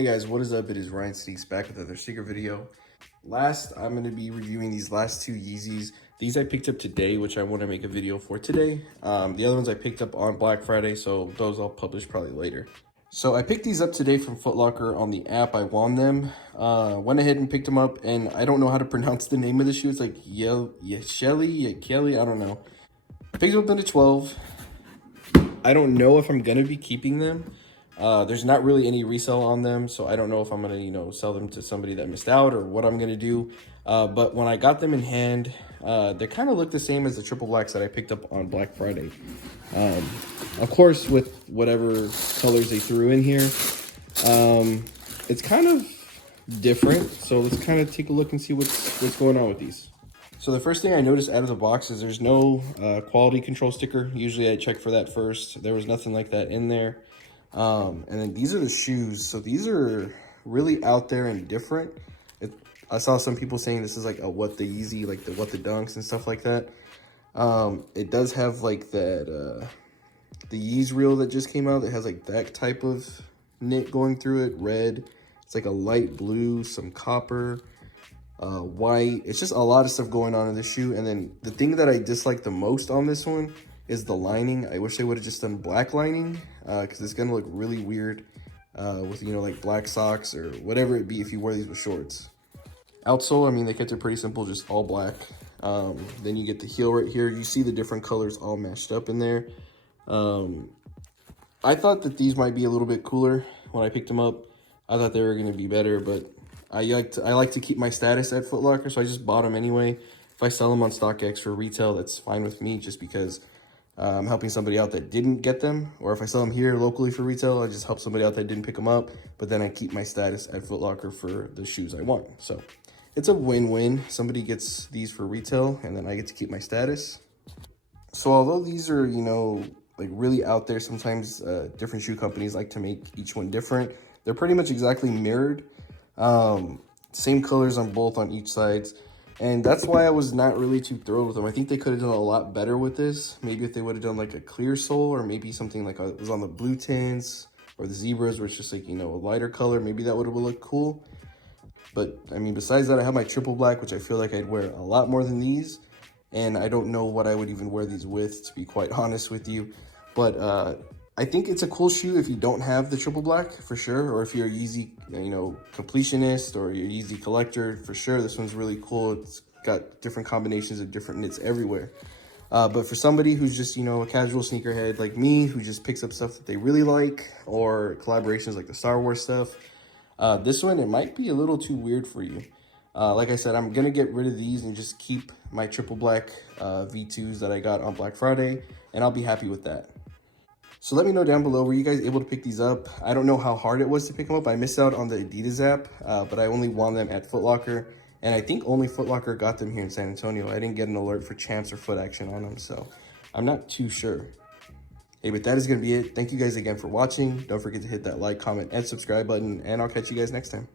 Hey guys, what is up? It is Ryan Sneaks back with another sneaker video. I'm going to be reviewing these last two Yeezys. These I picked up today, which I want to make a video for today. The other ones I picked up on Black Friday, so those I'll publish probably later. So I picked these up today from Foot Locker on the app. I won them. Went ahead and picked them up, and I don't know how to pronounce the name of the shoe. It's like Yecheli, I don't know. I picked them up in the 12. I don't know if I'm going to be keeping them. There's not really any resale on them, so I don't know if I'm gonna, sell them to somebody that missed out or what I'm gonna do. But when I got them in hand, they kind of look the same as the triple blacks that I picked up on Black Friday. Of course, with whatever colors they threw in here, it's kind of different. So let's kind of take a look and see what's going on with these. So the first thing I noticed out of the box is there's no quality control sticker. Usually I check for that first. There was nothing like that in there. And then these are the shoes. So these are really out there and different. I saw some people saying this is like a What the Yeezy, like the What the Dunks and stuff like that. It does have like that, the Yeezy reel that just came out. It has like that type of knit going through it. Red. It's like a light blue, some copper, white. It's just a lot of stuff going on in this shoe. And then the thing that I dislike the most on this one is the lining. I wish they would have just done black lining, because it's gonna look really weird with, like black socks or whatever it be if you wear these with shorts. Outsole, I mean, they kept it pretty simple, just all black. Then you get the heel right here. You see the different colors all mashed up in there. I thought that these might be a little bit cooler when I picked them up. I thought they were gonna be better, but I like to keep my status at Foot Locker, so I just bought them anyway. If I sell them on StockX for retail, that's fine with me, just because I'm helping somebody out that didn't get them. Or if I sell them here locally for retail, I just help somebody out that didn't pick them up, but then I keep my status at Foot Locker for the shoes I want. So it's a win-win. Somebody gets these for retail, and then I get to keep my status. So although these are, like really out there, sometimes different shoe companies like to make each one different. They're pretty much exactly mirrored. Same colors on both on each sides. And that's why I was not really too thrilled with them. I think they could have done a lot better with this. Maybe if they would have done like a clear sole, or maybe something like it was on the blue tints or the zebras, where it's just like, a lighter color. Maybe that would have looked cool. But I mean, besides that, I have my triple black, which I feel like I'd wear a lot more than these. And I don't know what I would even wear these with, to be quite honest with you. But I think it's a cool shoe if you don't have the triple black, for sure. Or if you're a Yeezy, completionist, or you're a Yeezy collector, for sure. This one's really cool. It's got different combinations of different knits everywhere. But for somebody who's just, a casual sneakerhead like me, who just picks up stuff that they really like, or collaborations like the Star Wars stuff, this one, it might be a little too weird for you. Like I said, I'm going to get rid of these and just keep my triple black V2s that I got on Black Friday, and I'll be happy with that. So let me know down below, were you guys able to pick these up? I don't know how hard it was to pick them up. I missed out on the Adidas app, but I only won them at Foot Locker. And I think only Foot Locker got them here in San Antonio. I didn't get an alert for Champs or Foot Action on them, so I'm not too sure. Hey, but that is going to be it. Thank you guys again for watching. Don't forget to hit that like, comment, and subscribe button, and I'll catch you guys next time.